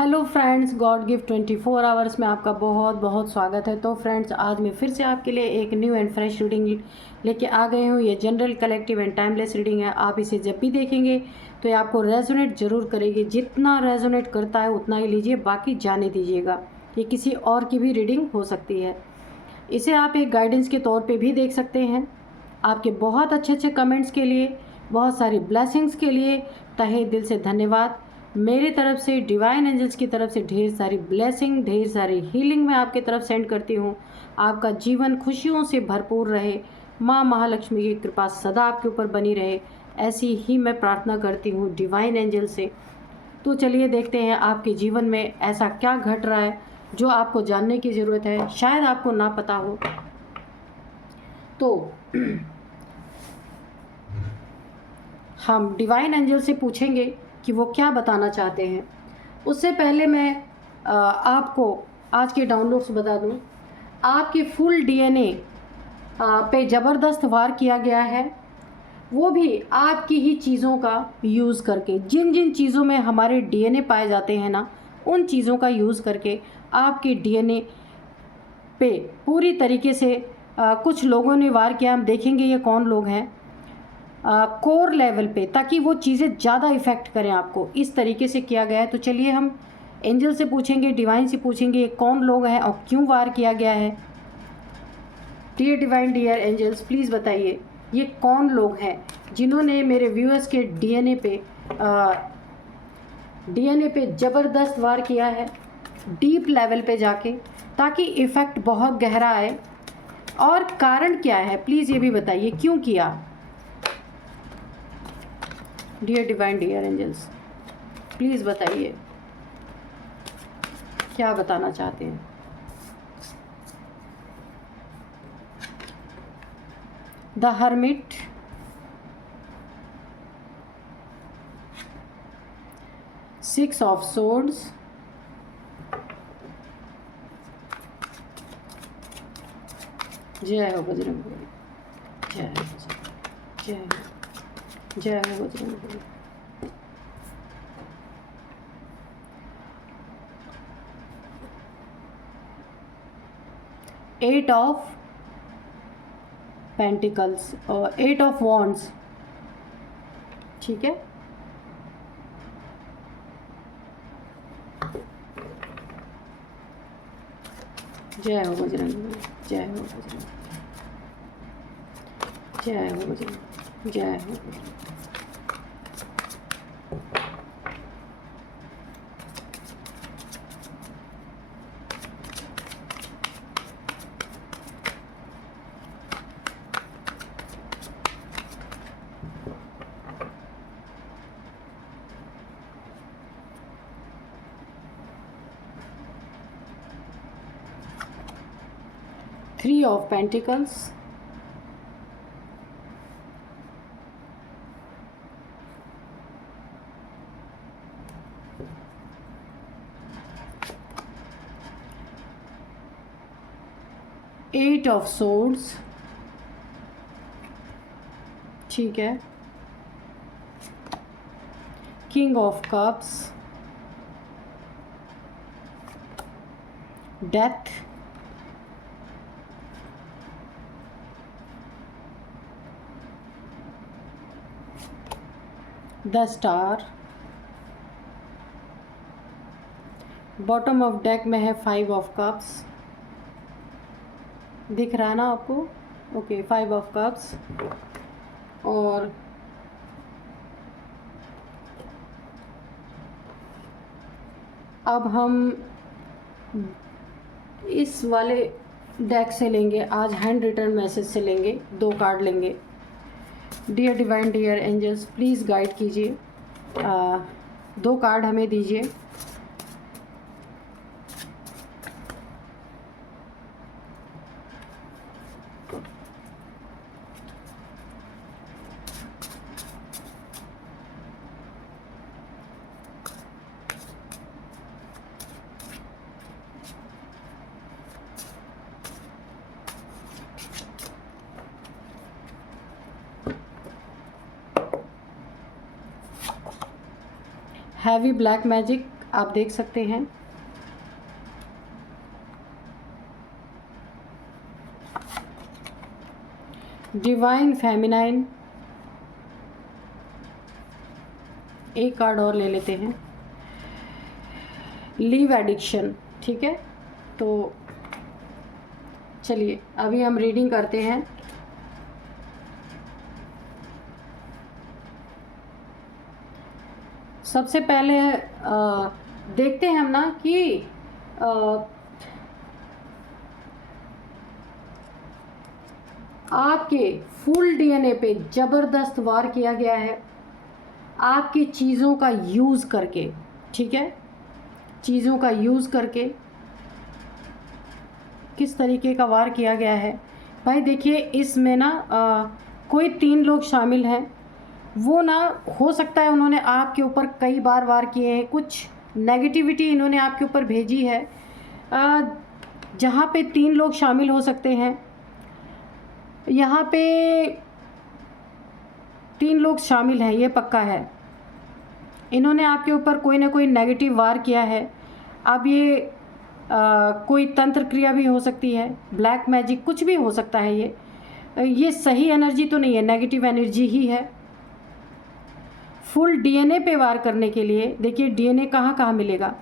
Hello friends, God gift 24 hours में आपका बहुत बहुत स्वागत है। तो फ्रेंड्स, आज मैं फिर से आपके लिए एक न्यू एंड फ्रेश रीडिंग लेके आ गई हूँ। ये general, collective and timeless reading है। आप इसे जब भी देखेंगे तो ये आपको रेजोनेट ज़रूर करेगी। जितना रेजोनेट करता है उतना ही लीजिए, बाकी जाने दीजिएगा। ये किसी और की भी रीडिंग हो सकती है। इसे आप एक गाइडेंस के तौर पर भी देख सकते हैं। आपके बहुत अच्छे अच्छे कमेंट्स के लिए, बहुत सारी ब्लेसिंग्स के लिए तहे दिल से धन्यवाद। मेरी तरफ से, डिवाइन एंजल्स की तरफ से ढेर सारी ब्लेसिंग, ढेर सारी हीलिंग मैं आपकी तरफ सेंड करती हूँ। आपका जीवन खुशियों से भरपूर रहे, माँ महालक्ष्मी की कृपा सदा आपके ऊपर बनी रहे, ऐसी ही मैं प्रार्थना करती हूँ डिवाइन एंजल से। तो चलिए देखते हैं आपके जीवन में ऐसा क्या घट रहा है जो आपको जानने की ज़रूरत है, शायद आपको ना पता हो। तो हम डिवाइन एंजल से पूछेंगे कि वो क्या बताना चाहते हैं। उससे पहले मैं आपको आज के डाउनलोड्स बता दूं। आपकी फुल डीएनए पे ज़बरदस्त वार किया गया है, वो भी आपकी ही चीज़ों का यूज़ करके। जिन जिन चीज़ों में हमारे डीएनए पाए जाते हैं ना, उन चीज़ों का यूज़ करके आपके डीएनए पे पूरी तरीके से कुछ लोगों ने वार किया। हम देखेंगे ये कौन लोग हैं कोर लेवल पे, ताकि वो चीज़ें ज़्यादा इफ़ेक्ट करें आपको। इस तरीके से किया गया है। तो चलिए हम एंजल से पूछेंगे, डिवाइन से पूछेंगे ये कौन लोग हैं और क्यों वार किया गया है। Dear divine, dear angels, please बताइए ये कौन लोग हैं जिन्होंने मेरे व्यूअर्स के डीएनए पे ज़बरदस्त वार किया है, डीप लेवल पे जाके, ताकि इफ़ेक्ट बहुत गहरा आए। और कारण क्या है प्लीज़ ये भी बताइए, क्यों किया। Dear divine, dear angels, please बताइए क्या बताना चाहते हैं। The hermit, six of swords, जय हो बजरंगबली, जय हो, जय हो, जय हो बजरंगबली। एट ऑफ पेंटिकल्स और एट ऑफ वॉन्ड्स, ठीक है। जय हो बजरंगबली, जय हो बजरंगबली, जय हो बजरंगबली, जय हो Bajrangbali. Three of Pentacles, Eight of Swords, ठीक है, King of Cups, Death, the star. Bottom of deck में है फाइव ऑफ कप्स, दिख रहा है ना आपको? Okay, five of cups. और अब हम इस वाले डेक से लेंगे, आज हैंड रिटर्न मैसेज से लेंगे, दो कार्ड लेंगे। Dear divine, dear angels, please guide कीजिए, दो कार्ड हमें दीजिए। हैवी ब्लैक मैजिक, आप देख सकते हैं। डिवाइन फेमिनाइन, एक कार्ड और ले लेते हैं। लीव एडिक्शन, ठीक है। तो चलिए अभी हम रीडिंग करते हैं। सबसे पहले देखते हैं हम ना कि आपके फुल डीएनए पे ज़बरदस्त वार किया गया है आपकी चीज़ों का यूज़ करके, ठीक है। चीज़ों का यूज़ करके किस तरीके का वार किया गया है भाई। देखिए इसमें ना कोई 3 लोग शामिल हैं। वो ना हो सकता है उन्होंने आपके ऊपर कई बार वार किए हैं, कुछ नेगेटिविटी इन्होंने आपके ऊपर भेजी है। जहाँ पे 3 लोग शामिल हो सकते हैं, यहाँ पे 3 लोग शामिल हैं, ये पक्का है। इन्होंने आपके ऊपर कोई ना कोई नेगेटिव वार किया है। अब ये कोई तंत्र क्रिया भी हो सकती है, ब्लैक मैजिक, कुछ भी हो सकता है। ये सही एनर्जी तो नहीं है, नेगेटिव एनर्जी ही है। फुल डीएनए पे वार करने के लिए देखिए डीएनए कहाँ कहाँ मिलेगा,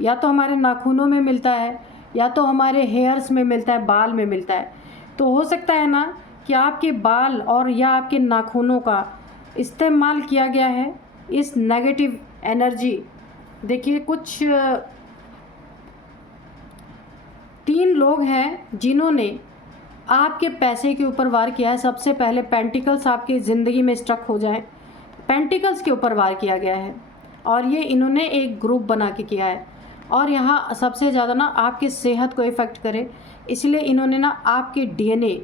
या तो हमारे नाखूनों में मिलता है, या तो हमारे हेयर्स में मिलता है, बाल में मिलता है। तो हो सकता है ना कि आपके बाल और या आपके नाखूनों का इस्तेमाल किया गया है इस नेगेटिव एनर्जी। देखिए कुछ 3 लोग हैं जिन्होंने आपके पैसे के ऊपर वार किया है। सबसे पहले पेंटिकल्स आपकी ज़िंदगी में स्ट्रक हो जाए, पेंटिकल्स के ऊपर वार किया गया है, और ये इन्होंने एक ग्रुप बना के किया है। और यहाँ सबसे ज़्यादा ना आपकी सेहत को इफ़ेक्ट करे, इसलिए इन्होंने ना आपके डीएनए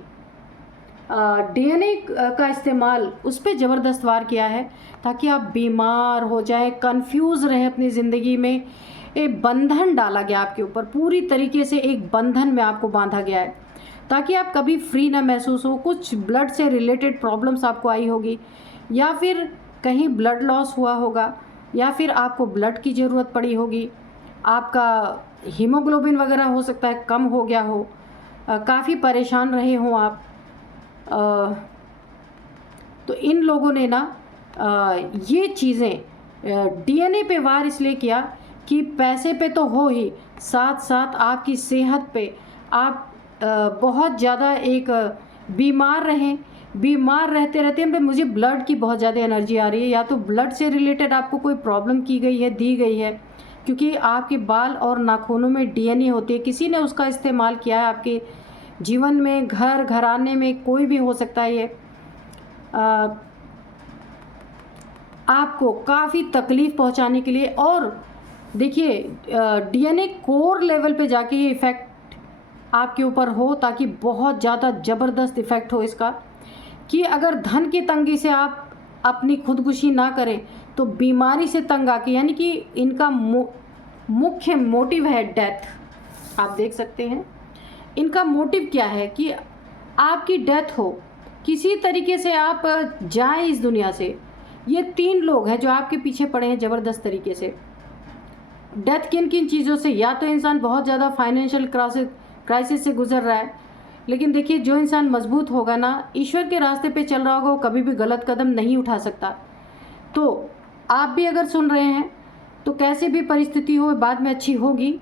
का इस्तेमाल उस पर ज़बरदस्त वार किया है ताकि आप बीमार हो जाए, कंफ्यूज रहे अपनी ज़िंदगी में। एक बंधन डाला गया आपके ऊपर, पूरी तरीके से एक बंधन में आपको बांधा गया है ताकि आप कभी फ्री ना महसूस हो। कुछ ब्लड से रिलेटेड प्रॉब्लम्स आपको आई होगी, या फिर कहीं ब्लड लॉस हुआ होगा, या फिर आपको ब्लड की ज़रूरत पड़ी होगी, आपका हीमोग्लोबिन वगैरह हो सकता है कम हो गया हो, काफ़ी परेशान रहे हों आप। तो इन लोगों ने ना ये चीज़ें डीएनए पे वार इसलिए किया कि पैसे पे तो हो ही, साथ साथ आपकी सेहत पे आप बहुत ज़्यादा एक बीमार रहें। बीमार रहते रहते हम पे मुझे ब्लड की बहुत ज़्यादा एनर्जी आ रही है, या तो ब्लड से रिलेटेड आपको कोई प्रॉब्लम की गई है, दी गई है, क्योंकि आपके बाल और नाखूनों में डीएनए होती है, किसी ने उसका इस्तेमाल किया है आपके जीवन में, घर घराने में कोई भी हो सकता है। ये आपको काफ़ी तकलीफ़ पहुंचाने के लिए। और देखिए डीएनए कोर लेवल पे जाके ये इफ़ेक्ट आपके ऊपर हो, ताकि बहुत ज़्यादा ज़बरदस्त इफ़ेक्ट हो इसका, कि अगर धन की तंगी से आप अपनी खुदकुशी ना करें तो बीमारी से तंग आके, यानी कि इनका मुख्य मोटिव है डेथ। आप देख सकते हैं इनका मोटिव क्या है कि आपकी डेथ हो, किसी तरीके से आप जाएं इस दुनिया से। ये 3 लोग हैं जो आपके पीछे पड़े हैं ज़बरदस्त तरीके से। डेथ किन किन चीज़ों से, या तो इंसान बहुत ज़्यादा फाइनेंशियल क्राइसिस से गुजर रहा है, लेकिन देखिए जो इंसान मजबूत होगा ना, ईश्वर के रास्ते पे चल रहा होगा, वो कभी भी गलत कदम नहीं उठा सकता। तो आप भी अगर सुन रहे हैं तो कैसे भी परिस्थिति हो बाद में अच्छी होगी।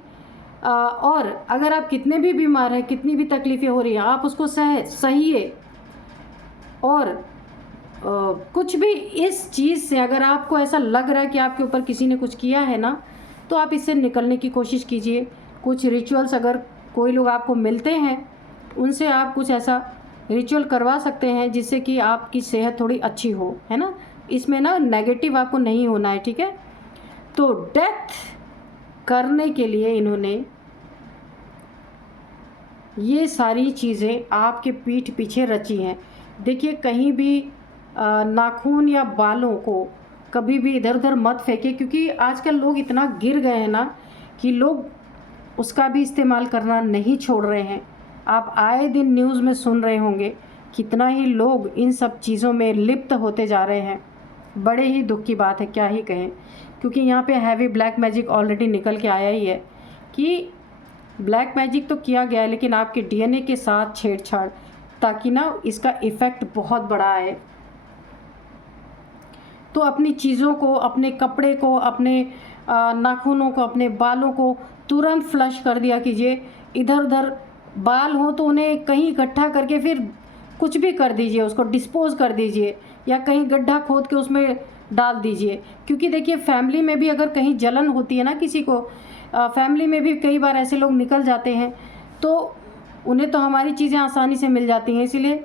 और अगर आप कितने भी बीमार हैं, कितनी भी तकलीफ़ें हो रही हैं, आप उसको सहिए। और कुछ भी इस चीज़ से अगर आपको ऐसा लग रहा है कि आपके ऊपर किसी ने कुछ किया है ना, तो आप इससे निकलने की कोशिश कीजिए। कुछ रिचुअल्स, अगर कोई लोग आपको मिलते हैं उनसे आप कुछ ऐसा रिचुअल करवा सकते हैं जिससे कि आपकी सेहत थोड़ी अच्छी हो, है ना। इसमें ना नेगेटिव आपको नहीं होना है, ठीक है। तो डेथ करने के लिए इन्होंने ये सारी चीज़ें आपके पीठ पीछे रची हैं। देखिए कहीं भी नाखून या बालों को कभी भी इधर उधर मत फेंके, क्योंकि आजकल लोग इतना गिर गए हैं ना कि लोग उसका भी इस्तेमाल करना नहीं छोड़ रहे हैं। आप आए दिन न्यूज़ में सुन रहे होंगे कितना ही लोग इन सब चीज़ों में लिप्त होते जा रहे हैं। बड़े ही दुख की बात है, क्या ही कहें, क्योंकि यहाँ पे हैवी ब्लैक मैजिक ऑलरेडी निकल के आया ही है कि ब्लैक मैजिक तो किया गया है लेकिन आपके डीएनए के साथ छेड़छाड़, ताकि ना इसका इफ़ेक्ट बहुत बड़ा आए। तो अपनी चीज़ों को, अपने कपड़े को, अपने नाखूनों को, अपने बालों को तुरंत फ्लश कर दिया कीजिए। इधर उधर बाल हो तो उन्हें कहीं इकट्ठा करके फिर कुछ भी कर दीजिए, उसको डिस्पोज कर दीजिए या कहीं गड्ढा खोद के उसमें डाल दीजिए। क्योंकि देखिए फैमिली में भी अगर कहीं जलन होती है ना किसी को, फैमिली में भी कई बार ऐसे लोग निकल जाते हैं तो उन्हें तो हमारी चीज़ें आसानी से मिल जाती हैं, इसलिए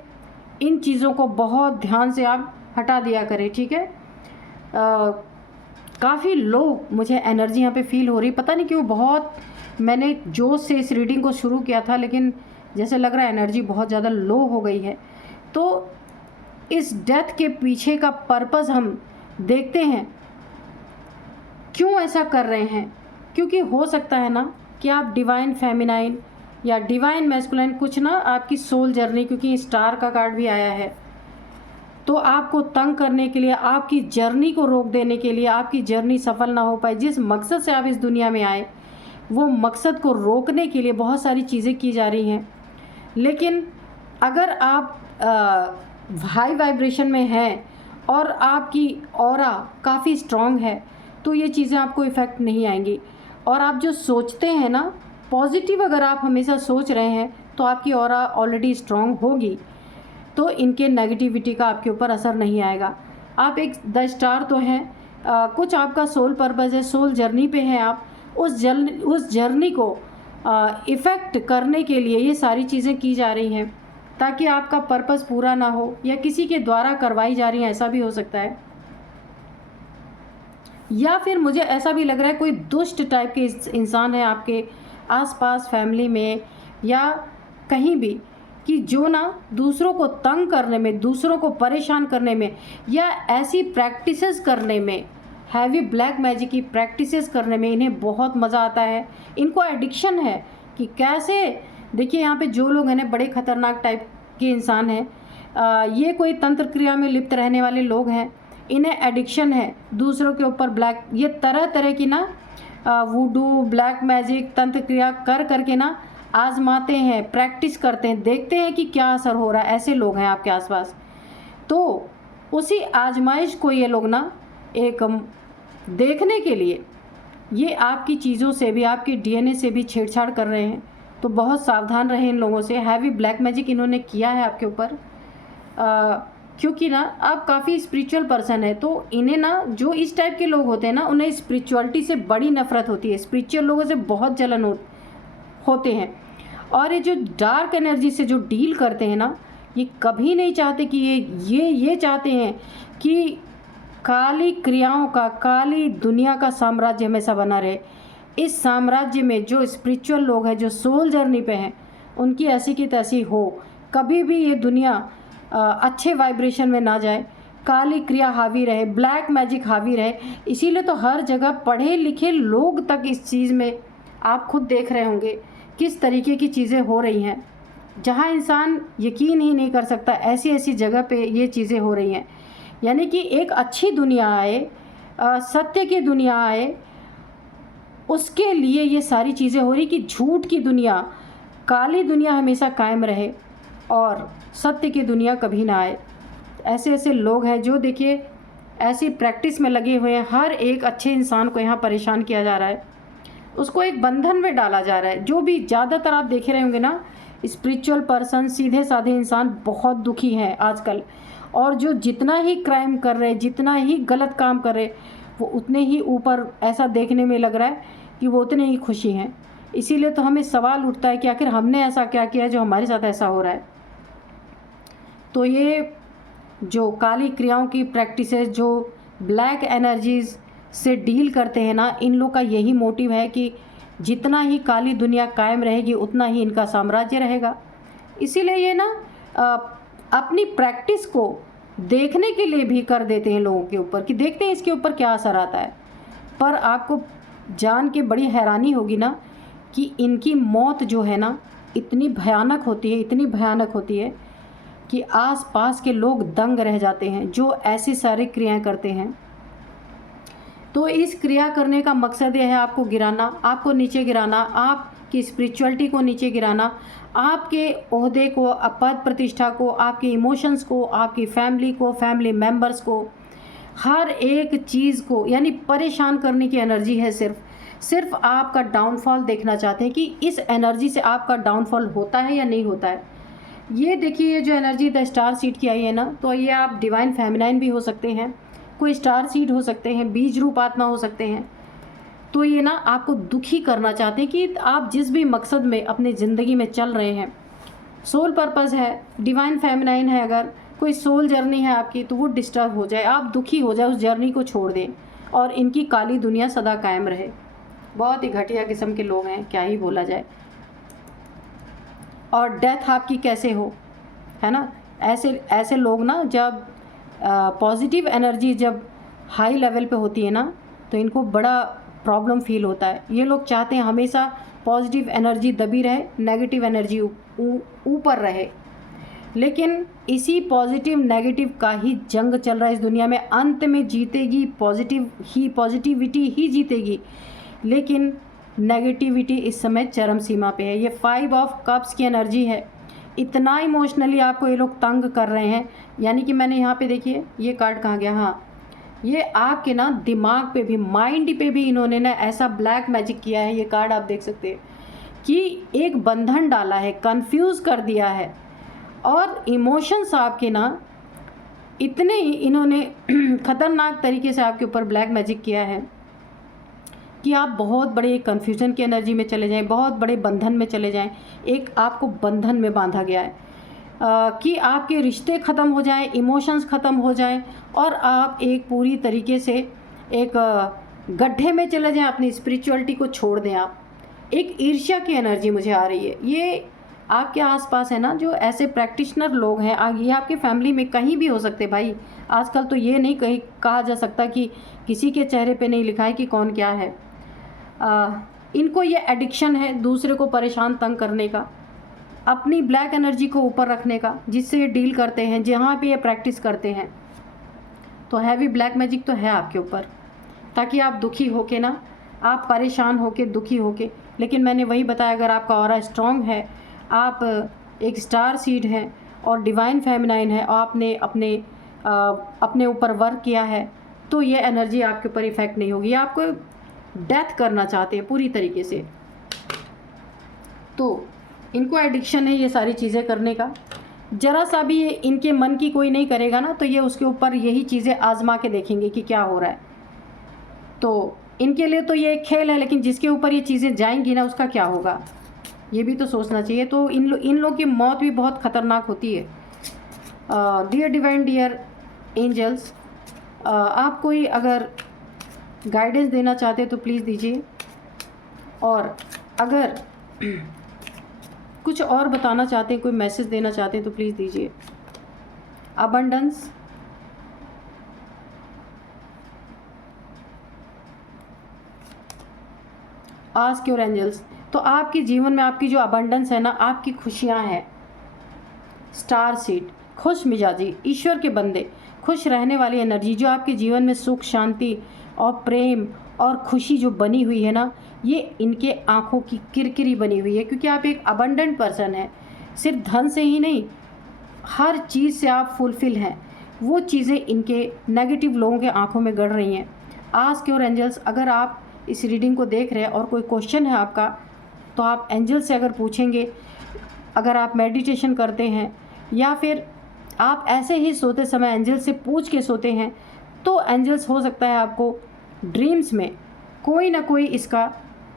इन चीज़ों को बहुत ध्यान से आप हटा दिया करें, ठीक है। काफ़ी लो मुझे एनर्जी यहाँ पे फील हो रही, पता नहीं क्यों, बहुत मैंने जोश से इस रीडिंग को शुरू किया था लेकिन जैसे लग रहा है एनर्जी बहुत ज़्यादा लो हो गई है। तो इस डेथ के पीछे का पर्पस हम देखते हैं, क्यों ऐसा कर रहे हैं। क्योंकि हो सकता है ना कि आप डिवाइन फेमिनाइन या डिवाइन मैस्कुलाइन, कुछ ना आपकी सोल जर्नी, क्योंकि स्टार का कार्ड भी आया है, तो आपको तंग करने के लिए, आपकी जर्नी को रोक देने के लिए, आपकी जर्नी सफल ना हो पाए, जिस मकसद से आप इस दुनिया में आए वो मकसद को रोकने के लिए बहुत सारी चीज़ें की जा रही हैं। लेकिन अगर आप हाई वाइब्रेशन में हैं और आपकी ऑरा काफ़ी स्ट्रॉन्ग है तो ये चीज़ें आपको इफ़ेक्ट नहीं आएंगी। और आप जो सोचते हैं ना पॉजिटिव, अगर आप हमेशा सोच रहे हैं तो आपकी ऑरा ऑलरेडी स्ट्रॉन्ग होगी, तो इनके नेगेटिविटी का आपके ऊपर असर नहीं आएगा। आप एक द स्टार तो हैं, कुछ आपका सोल पर्पस है, सोल जर्नी पे हैं आप, उस जर्नी को इफ़ेक्ट करने के लिए ये सारी चीज़ें की जा रही हैं ताकि आपका पर्पस पूरा ना हो, या किसी के द्वारा करवाई जा रही हैं, ऐसा भी हो सकता है। या फिर मुझे ऐसा भी लग रहा है कोई दुष्ट टाइप के इंसान है आपके आसपास, फैमिली में या कहीं भी, कि जो ना दूसरों को तंग करने में, दूसरों को परेशान करने में या ऐसी प्रैक्टिसेस करने में, हैवी ब्लैक मैजिक की प्रैक्टिसेस करने में इन्हें बहुत मज़ा आता है। इनको एडिक्शन है कि कैसे, देखिए यहाँ पे जो लोग हैं ना बड़े ख़तरनाक टाइप के इंसान हैं, ये कोई तंत्र क्रिया में लिप्त रहने वाले लोग हैं, इन्हें एडिक्शन है दूसरों के ऊपर ब्लैक, ये तरह तरह की ना वुडू, ब्लैक मैजिक, तंत्र क्रिया कर करके ना आजमाते हैं, प्रैक्टिस करते हैं, देखते हैं कि क्या असर हो रहा है। ऐसे लोग हैं आपके आसपास, तो उसी आजमाइश को ये लोग ना एक देखने के लिए ये आपकी चीज़ों से भी, आपके डीएनए से भी छेड़छाड़ कर रहे हैं। तो बहुत सावधान रहें इन लोगों से। हैवी ब्लैक मैजिक इन्होंने किया है आपके ऊपर, क्योंकि ना आप काफ़ी स्पिरिचुअल पर्सन है, तो इन्हें ना, जो इस टाइप के लोग होते हैं ना, उन्हें स्पिरिचुअलिटी से बड़ी नफरत होती है, स्पिरिचुअल लोगों से बहुत जलन होते हैं। और ये जो डार्क एनर्जी से जो डील करते हैं ना, ये कभी नहीं चाहते कि ये चाहते हैं कि काली क्रियाओं का, काली दुनिया का साम्राज्य हमेशा बना रहे। इस साम्राज्य में जो स्पिरिचुअल लोग हैं, जो सोल जर्नी पे हैं, उनकी ऐसी की तैसी हो, कभी भी ये दुनिया अच्छे वाइब्रेशन में ना जाए, काली क्रिया हावी रहे, ब्लैक मैजिक हावी रहे। इसीलिए तो हर जगह पढ़े लिखे लोग तक इस चीज़ में, आप खुद देख रहे होंगे किस तरीके की चीज़ें हो रही हैं, जहाँ इंसान यकीन ही नहीं कर सकता, ऐसी ऐसी जगह पे ये चीज़ें हो रही हैं। यानी कि एक अच्छी दुनिया आए, सत्य की दुनिया आए, उसके लिए ये सारी चीज़ें हो रही कि झूठ की दुनिया, काली दुनिया हमेशा कायम रहे और सत्य की दुनिया कभी ना आए। ऐसे ऐसे लोग हैं जो, देखिए, ऐसी प्रैक्टिस में लगे हुए हैं। हर एक अच्छे इंसान को यहाँ परेशान किया जा रहा है, उसको एक बंधन में डाला जा रहा है। जो भी ज़्यादातर आप देखे रहे होंगे ना, स्पिरिचुअल पर्सन, सीधे साधे इंसान बहुत दुखी हैं आजकल, और जो जितना ही क्राइम कर रहे, जितना ही गलत काम कर रहे, वो उतने ही ऊपर, ऐसा देखने में लग रहा है कि वो उतने ही खुशी हैं। इसीलिए तो हमें सवाल उठता है कि आखिर हमने ऐसा क्या किया है जो हमारे साथ ऐसा हो रहा है। तो ये जो काली क्रियाओं की प्रैक्टिसेस, जो ब्लैक एनर्जीज से डील करते हैं ना, इन लोग का यही मोटिव है कि जितना ही काली दुनिया कायम रहेगी उतना ही इनका साम्राज्य रहेगा। इसीलिए ये ना अपनी प्रैक्टिस को देखने के लिए भी कर देते हैं लोगों के ऊपर, कि देखते हैं इसके ऊपर क्या असर आता है। पर आपको जान के बड़ी हैरानी होगी ना कि इनकी मौत जो है ना, इतनी भयानक होती है, इतनी भयानक होती है कि आस-पास के लोग दंग रह जाते हैं जो ऐसी सारी क्रियाएं करते हैं। तो इस क्रिया करने का मकसद यह है आपको गिराना, आपको नीचे गिराना, आपकी स्पिरिचुअलिटी को नीचे गिराना, आपके ओहदे को, पद प्रतिष्ठा को, आपके इमोशंस को, आपकी फैमिली को, फैमिली मेम्बर्स को, हर एक चीज़ को, यानी परेशान करने की एनर्जी है। सिर्फ आपका डाउनफॉल देखना चाहते हैं कि इस एनर्जी से आपका डाउनफॉल होता है या नहीं होता है। ये देखिए, ये जो एनर्जी द स्टार सीड की आई है ना, तो ये आप डिवाइन फेमिनाइन भी हो सकते हैं, कोई स्टार सीड हो सकते हैं, बीज रूप आत्मा हो सकते हैं। तो ये ना आपको दुखी करना चाहते हैं कि आप जिस भी मकसद में अपनी ज़िंदगी में चल रहे हैं, सोल पर्पस है, डिवाइन फेमिनाइन है, अगर कोई सोल जर्नी है आपकी, तो वो डिस्टर्ब हो जाए, आप दुखी हो जाए, उस जर्नी को छोड़ दें और इनकी काली दुनिया सदा कायम रहे। बहुत ही घटिया किस्म के लोग हैं, क्या ही बोला जाए। और डेथ आपकी कैसे हो, है ना। ऐसे लोग ना, जब पॉजिटिव एनर्जी जब हाई लेवल पे होती है ना, तो इनको बड़ा प्रॉब्लम फील होता है। ये लोग चाहते हैं हमेशा पॉजिटिव एनर्जी दबी रहे, नेगेटिव एनर्जी ऊपर रहे। लेकिन इसी पॉजिटिव नेगेटिव का ही जंग चल रहा है इस दुनिया में। अंत में जीतेगी पॉजिटिविटी ही जीतेगी, लेकिन नेगेटिविटी इस समय चरम सीमा पे है। ये 5 ऑफ कप्स की एनर्जी है। इतना इमोशनली आपको ये लोग तंग कर रहे हैं, यानी कि मैंने यहाँ पे देखिए ये कार्ड कहाँ गया, हाँ, ये आपके ना दिमाग पे भी, माइंड पे भी इन्होंने ना ऐसा ब्लैक मैजिक किया है। ये कार्ड आप देख सकते हैं कि एक बंधन डाला है, कंफ्यूज कर दिया है, और इमोशंस आपके ना इतने इन्होंने ख़तरनाक तरीके से आपके ऊपर ब्लैक मैजिक किया है कि आप बहुत बड़े कन्फ्यूजन की एनर्जी में चले जाएं, बहुत बड़े बंधन में चले जाएं। एक आपको बंधन में बांधा गया है कि आपके रिश्ते ख़त्म हो जाएं, इमोशंस ख़त्म हो जाएं, और आप एक पूरी तरीके से एक गड्ढे में चले जाएं, अपनी स्पिरिचुअलिटी को छोड़ दें। आप एक ईर्ष्या की एनर्जी मुझे आ रही है। ये आपके आसपास है ना, जो ऐसे प्रैक्टिशनर लोग हैं, ये आपके फैमिली में कहीं भी हो सकते भाई। आजकल तो ये नहीं कहीं कहा जा सकता कि किसी के चेहरे पे नहीं लिखा है कि कौन क्या है। इनको ये एडिक्शन है दूसरे को परेशान तंग करने का, अपनी ब्लैक एनर्जी को ऊपर रखने का, जिससे ये डील करते हैं, जहाँ पे ये प्रैक्टिस करते हैं। तो हैवी ब्लैक मैजिक तो है आपके ऊपर, ताकि आप दुखी होके ना, आप परेशान होके, दुखी होके। लेकिन मैंने वही बताया, अगर आपका ऑरा स्ट्रॉन्ग है, आप एक स्टार सीड हैं और डिवाइन फेमिनाइन है, और आपने अपने ऊपर वर्क किया है, तो ये एनर्जी आपके ऊपर इफ़ेक्ट नहीं होगी। आपको डेथ करना चाहते हैं पूरी तरीके से, तो इनको एडिक्शन है ये सारी चीज़ें करने का। ज़रा सा भी इनके मन की कोई नहीं करेगा ना, तो ये उसके ऊपर यही चीज़ें आजमा के देखेंगे कि क्या हो रहा है। तो इनके लिए तो ये एक खेल है, लेकिन जिसके ऊपर ये चीज़ें जाएंगी ना, उसका क्या होगा, ये भी तो सोचना चाहिए। तो इन लोगों की मौत भी बहुत ख़तरनाक होती है। डियर डिवाइन, डियर एंजल्स, आप कोई अगर गाइडेंस देना चाहते हैं तो प्लीज़ दीजिए, और अगर कुछ और बताना चाहते हैं, कोई मैसेज देना चाहते हैं तो प्लीज़ दीजिए। Abundance, ask your angels. तो आपके जीवन में आपकी जो अबंडेंस है ना, आपकी खुशियाँ हैं, स्टार सीड, खुश मिजाजी, ईश्वर के बंदे, खुश रहने वाली एनर्जी, जो आपके जीवन में सुख, शांति और प्रेम और खुशी जो बनी हुई है ना, ये इनके आँखों की किरकिरी बनी हुई है, क्योंकि आप एक अबंडेंट पर्सन हैं। सिर्फ धन से ही नहीं, हर चीज़ से आप फुलफिल हैं। वो चीज़ें इनके नेगेटिव लोगों के आँखों में गड़ रही हैं। आस्क योर एंजल्स, अगर आप इस रीडिंग को देख रहे हैं और कोई क्वेश्चन है आपका, तो आप एंजल से अगर पूछेंगे, अगर आप मेडिटेशन करते हैं या फिर आप ऐसे ही सोते समय एंजल से पूछ के सोते हैं, तो एंजल्स हो सकता है आपको ड्रीम्स में कोई ना कोई इसका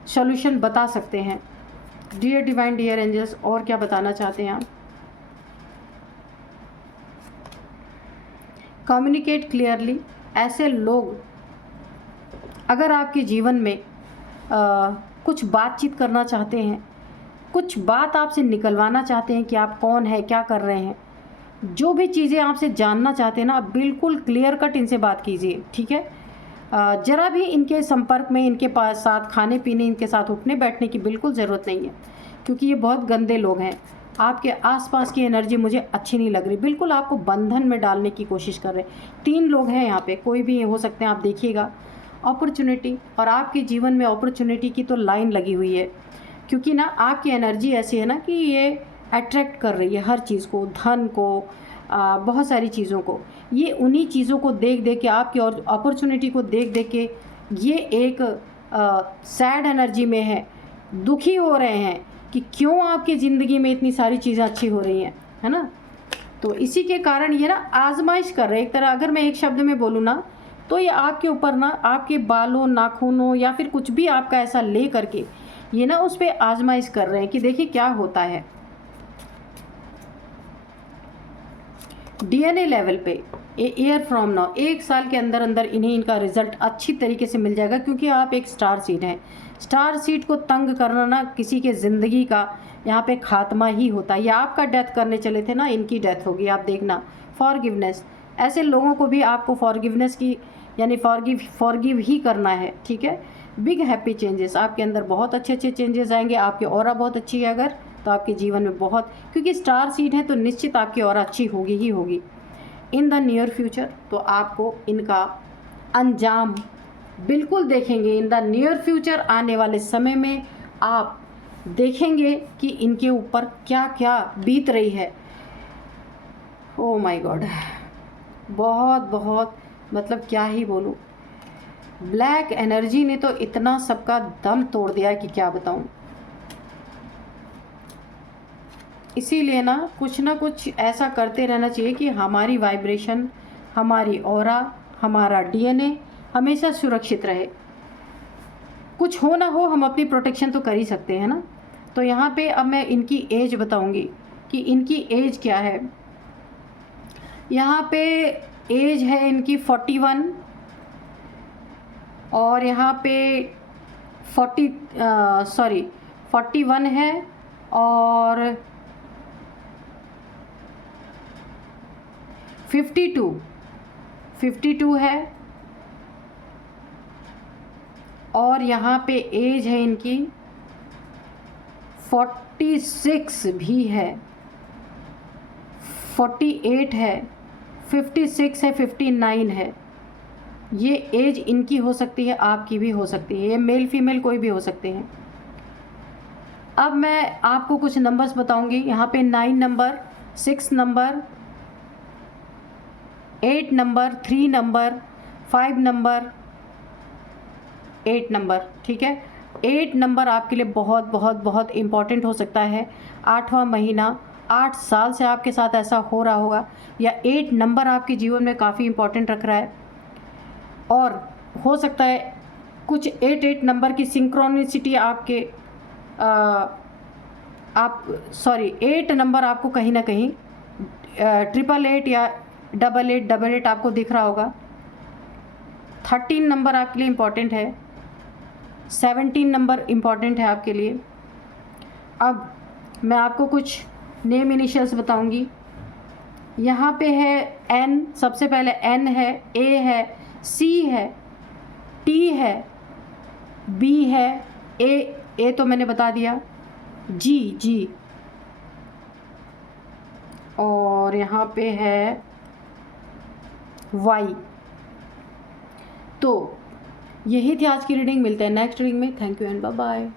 सॉल्यूशन बता सकते हैं। डियर डिवाइन, डियर एंजल्स, और क्या बताना चाहते हैं आप? Communicate clearly. ऐसे लोग अगर आपके जीवन में कुछ बातचीत करना चाहते हैं, कुछ बात आपसे निकलवाना चाहते हैं कि आप कौन है, क्या कर रहे हैं, जो भी चीज़ें आपसे जानना चाहते हैं ना, आप बिल्कुल क्लियर कट इनसे बात कीजिए, ठीक है। ज़रा भी इनके संपर्क में, इनके पास साथ खाने पीने, इनके साथ उठने बैठने की बिल्कुल ज़रूरत नहीं है, क्योंकि ये बहुत गंदे लोग हैं। आपके आसपास की एनर्जी मुझे अच्छी नहीं लग रही, बिल्कुल आपको बंधन में डालने की कोशिश कर रहे हैं। 3 लोग हैं यहाँ पे, कोई भी हो सकते हैं, आप देखिएगा। अपॉर्चुनिटी, और आपके जीवन में अपॉर्चुनिटी की तो लाइन लगी हुई है, क्योंकि ना आपकी एनर्जी ऐसी है ना कि ये अट्रैक्ट कर रही है हर चीज़ को, धन को, बहुत सारी चीज़ों को। ये उन्हीं चीज़ों को देख देख के, आपकी और अपॉर्चुनिटी को देख देख के ये एक सैड एनर्जी में है, दुखी हो रहे हैं कि क्यों आपकी ज़िंदगी में इतनी सारी चीज़ें अच्छी हो रही हैं, है ना। तो इसी के कारण ये ना आजमाइश कर रहे हैं एक तरह, अगर मैं एक शब्द में बोलूँ ना, तो ये आपके ऊपर ना, आपके बालों, नाखूनों या फिर कुछ भी आपका ऐसा ले करके ये ना उस पर आजमाइश कर रहे हैं कि देखिए क्या होता है। डीएनए लेवल पे ईयर फ्रॉम नाउ, 1 साल के अंदर अंदर इन्हें इनका रिजल्ट अच्छी तरीके से मिल जाएगा, क्योंकि आप एक स्टार सीड हैं। स्टार सीड को तंग करना ना किसी के ज़िंदगी का यहाँ पे खात्मा ही होता है। या आपका डेथ करने चले थे ना, इनकी डेथ होगी, आप देखना। फॉरगिवनेस, ऐसे लोगों को भी आपको फॉरगिवनेस की यानी फॉरगिव ही करना है, ठीक है। बिग हैप्पी चेंजेस, आपके अंदर बहुत अच्छे अच्छे चेंजेस आएंगे। आपकी ऑरा बहुत अच्छी है अगर, तो आपके जीवन में बहुत, क्योंकि स्टार सीड है तो निश्चित आपकी ऑरा अच्छी होगी ही होगी। इन द नियर फ्यूचर, तो आपको इनका अंजाम बिल्कुल देखेंगे। इन द नियर फ्यूचर, आने वाले समय में आप देखेंगे कि इनके ऊपर क्या क्या बीत रही है। ओ माय गॉड, बहुत बहुत मतलब क्या ही बोलूँ। ब्लैक एनर्जी ने तो इतना सबका दम तोड़ दिया कि क्या बताऊँ। इसीलिए ना कुछ ऐसा करते रहना चाहिए कि हमारी वाइब्रेशन, हमारी ऑरा, हमारा डीएनए हमेशा सुरक्षित रहे। कुछ हो ना हो, हम अपनी प्रोटेक्शन तो कर ही सकते हैं ना। तो यहाँ पे अब मैं इनकी एज बताऊंगी कि इनकी एज क्या है। यहाँ पे एज है इनकी 41, और यहाँ पे 41 है, और 52 है, और यहाँ पे एज है इनकी 46 भी है, 48 है, 56 है, 59 है। ये एज इनकी हो सकती है, आपकी भी हो सकती है, ये मेल फीमेल कोई भी हो सकते हैं। अब मैं आपको कुछ नंबर्स बताऊंगी। यहाँ पे 9 number, 6 number, 8 number, 3 number, 5 number, 8 number, ठीक है। 8 नंबर आपके लिए बहुत बहुत बहुत इम्पॉर्टेंट हो सकता है। 8वां महीना, 8 साल से आपके साथ ऐसा हो रहा होगा, या 8 नंबर आपके जीवन में काफ़ी इम्पॉर्टेंट रख रहा है। और हो सकता है कुछ 8 नंबर की सिंक्रोनिसिटी आपके 8 नंबर आपको कहीं ना कहीं 888 या 8888 आपको दिख रहा होगा। 13 नंबर आपके लिए इम्पॉर्टेंट है, 17 नंबर इम्पॉर्टेंट है आपके लिए। अब मैं आपको कुछ नेम इनिशियल्स बताऊंगी। यहाँ पे है N, सबसे पहले N है, A है, C है, T है, B है, A तो मैंने बता दिया, G, और यहाँ पे है Y। तो यही थी आज की रीडिंग। मिलते हैं नेक्स्ट रीडिंग में। Thank you and bye bye.